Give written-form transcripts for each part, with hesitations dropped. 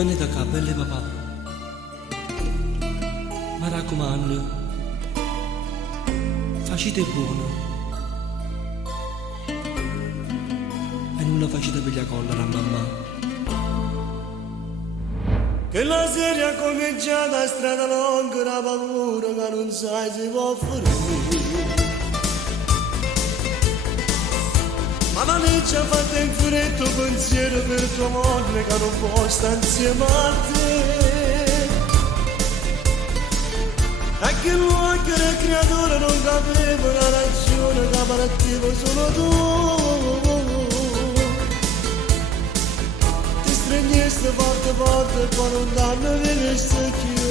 Venite qua, belle papà. Mi raccomando, facete buono. E non la facete per la collera, mamma. Che la serie è cominciata a strada lunga, la paura che non sai si può fermare. Ma la legge ha fatto in freddo pensiero per tua moglie che non può stare insieme a te. E che l'uomo del creatore non capeva la ragione che partiva solo tu. Ti stringesti forte forte e poi non danno visto più.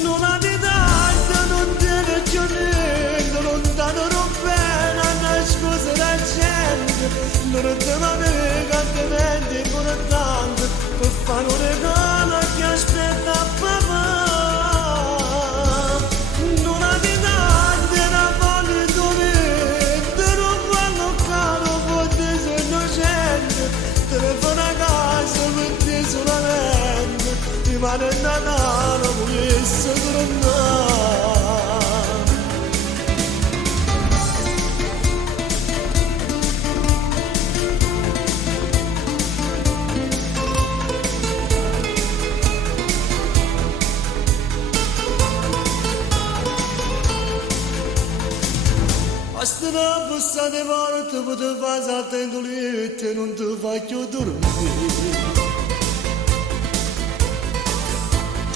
Non ha di tanto, non tiene più niente, non danno bene a nascondere la gente. Non te la vega, te vendi con tanto per fare un regalo che aspetta papà. Non ha di tanto, la voglio dove, però quando caro può essere innocente. Telefona a casa per te solamente, rimane il Natale, volesse tornare. Basta una bussa di porta per te fare salta in tuo letto e non ti fa più dormire.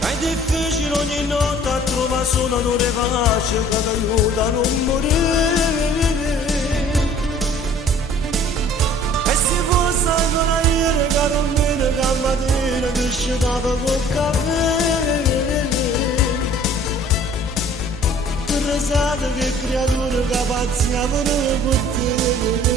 È difficile ogni notte a trovare solo un'ora pace che ti aiuta a non morire. E se fosse ancora ieri che non viene che mattina ti scendava col caffè. Ti risate che creature che pazziavano con te.